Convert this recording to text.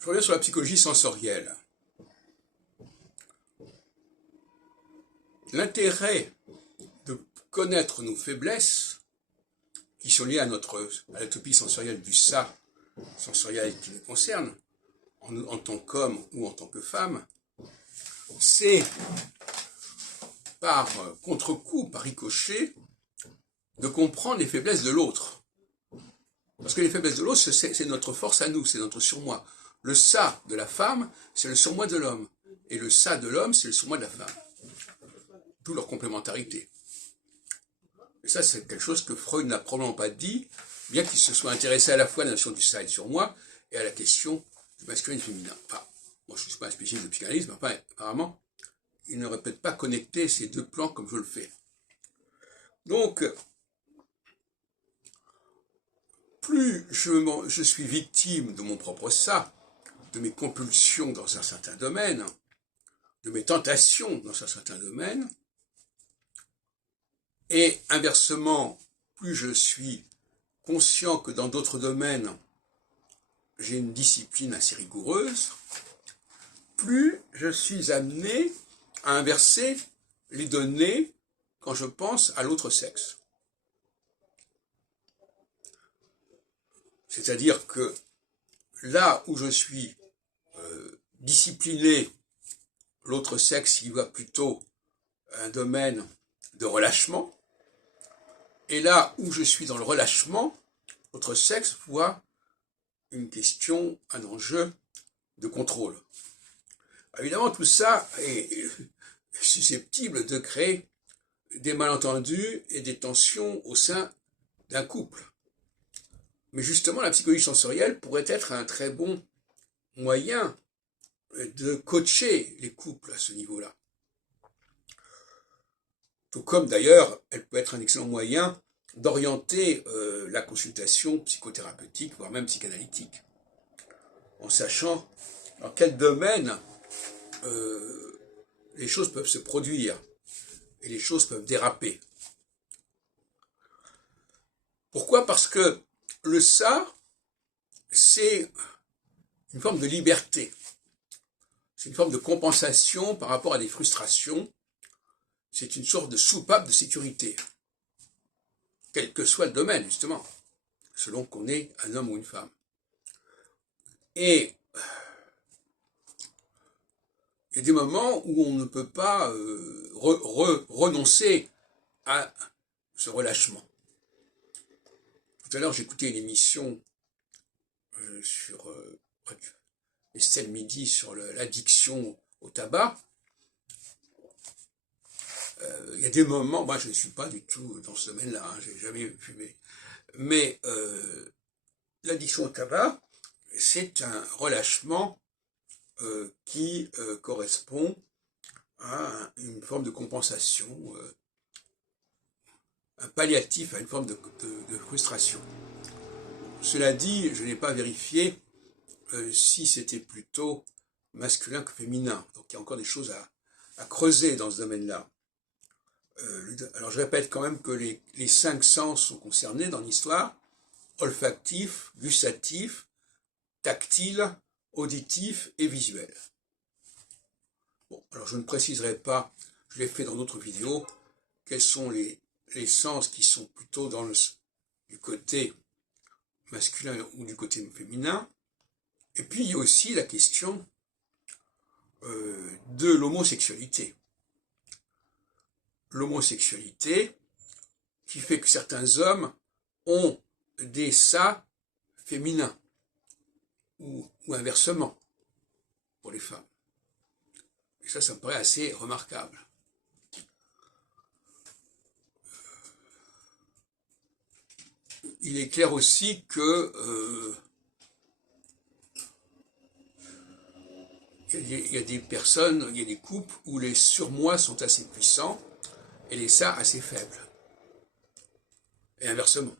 Je reviens sur la psychologie sensorielle. L'intérêt de connaître nos faiblesses, qui sont liées à l'atopie sensorielle du ça sensoriel qui nous concerne, en tant qu'homme ou en tant que femme, c'est par contre-coup, par ricochet, de comprendre les faiblesses de l'autre. Parce que les faiblesses de l'autre, c'est notre force à nous, c'est notre surmoi. Le ça de la femme, c'est le surmoi de l'homme. Et le ça de l'homme, c'est le surmoi de la femme. D'où leur complémentarité. Et ça, c'est quelque chose que Freud n'a probablement pas dit, bien qu'il se soit intéressé à la fois à la notion du ça et du surmoi, et à la question du masculin et du féminin. Enfin, moi je ne suis pas un spécialiste de psychanalyse, mais enfin, apparemment, il n'aurait peut-être pas connecté ces deux plans comme je le fais. Donc, plus je suis victime de mon propre ça, de mes compulsions dans un certain domaine, de mes tentations dans un certain domaine, et inversement, plus je suis conscient que dans d'autres domaines, j'ai une discipline assez rigoureuse, plus je suis amené à inverser les données quand je pense à l'autre sexe. C'est-à-dire que là où je suis discipliné, l'autre sexe y va plutôt un domaine de relâchement, et là où je suis dans le relâchement, l'autre sexe voit une question, un enjeu de contrôle. Évidemment, tout ça est susceptible de créer des malentendus et des tensions au sein d'un couple. Mais justement, la psychologie sensorielle pourrait être un très bon moyen de coacher les couples à ce niveau-là. Tout comme d'ailleurs, elle peut être un excellent moyen d'orienter la consultation psychothérapeutique, voire même psychanalytique, en sachant dans quel domaine les choses peuvent se produire et les choses peuvent déraper. Pourquoi ? Parce que le ça, c'est une forme de liberté. C'est une forme de compensation par rapport à des frustrations. C'est une sorte de soupape de sécurité. Quel que soit le domaine, justement, selon qu'on est un homme ou une femme. Et il y a des moments où on ne peut pas renoncer à ce relâchement. Tout à l'heure, j'écoutais une émission sur Estelle Midi sur l'addiction au tabac. Il y a des moments, moi je ne suis pas du tout dans ce domaine-là, hein, j'ai jamais fumé, mais l'addiction au tabac, c'est un relâchement qui correspond à une forme de compensation, un palliatif à une forme de frustration. Cela dit, je n'ai pas vérifié si c'était plutôt masculin que féminin, donc il y a encore des choses à creuser dans ce domaine-là. Alors je répète quand même que les 5 sens sont concernés dans l'histoire: olfactif, gustatif, tactile, auditif et visuel. Bon, alors je ne préciserai pas, je l'ai fait dans d'autres vidéos, quels sont les sens qui sont plutôt du côté masculin ou du côté féminin. Et puis il y a aussi la question de l'homosexualité. L'homosexualité qui fait que certains hommes ont des ça féminins ou inversement pour les femmes. Et ça me paraît assez remarquable. Il est clair aussi que il y a des personnes, il y a des couples où les surmoi sont assez puissants et les ça assez faibles. Et inversement.